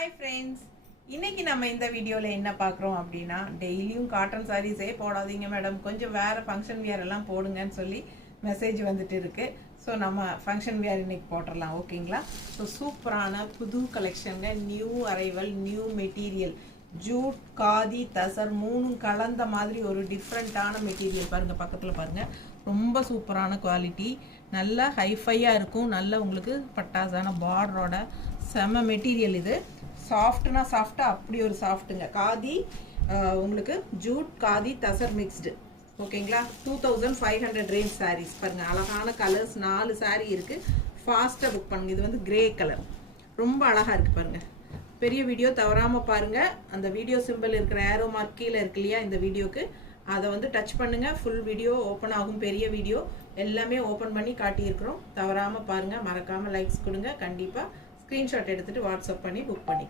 Hi friends, இன்னைக்கு நம்ம இந்த வீடியோவில் என்ன பார்க்குறோம் அப்படின்னா, டெய்லியும் காட்டன் சாரீஸே போடாதீங்க மேடம், கொஞ்சம் வேறு ஃபங்க்ஷன் வியர் எல்லாம் போடுங்கன்னு சொல்லி மெசேஜ் வந்துட்டு இருக்கு. ஸோ நம்ம ஃபங்க்ஷன் வியர் இன்னைக்கு போட்டுடலாம், ஓகேங்களா? ஸோ சூப்பரான புது கலெக்ஷனுங்க, new arrival, new material, jute, khadi, tussar மூணும் கலந்த மாதிரி ஒரு டிஃப்ரெண்ட்டான மெட்டீரியல். பாருங்கள், பக்கத்தில் பாருங்கள், ரொம்ப சூப்பரான குவாலிட்டி, நல்லா ஹைஃபையாக இருக்கும். நல்ல உங்களுக்கு பட்டாசான பார்டரோட செம மெட்டீரியல். இது சாஃப்ட்னா சாஃப்டாக அப்படி ஒரு சாஃப்ட்டுங்க. காதி உங்களுக்கு ஜூட், காதி, தசர் மிக்ஸ்டு, ஓகேங்களா? 2500 ரேஞ்ச் சாரீஸ். பாருங்கள், அழகான கலர்ஸ் 4 சாரீ இருக்குது. ஃபாஸ்ட்டாக புக் பண்ணுங்கள். இது வந்து கிரே கலர், ரொம்ப அழகாக இருக்குது. பாருங்கள், பெரிய வீடியோ தவறாமல் பாருங்கள். அந்த வீடியோ சிம்பிள் இருக்கிற ஏரோ மார்க் கீழே இருக்கு இல்லையா, இந்த வீடியோக்கு அதை வந்து டச் பண்ணுங்கள். ஃபுல் வீடியோ ஓப்பன் ஆகும், பெரிய வீடியோ எல்லாமே ஓப்பன் பண்ணி காட்டியிருக்கிறோம். தவறாமல் பாருங்கள், மறக்காமல் லைக்ஸ் கொடுங்க. கண்டிப்பாக ஸ்க்ரீன்ஷாட் எடுத்துகிட்டு வாட்ஸ்அப் பண்ணி புக் பண்ணி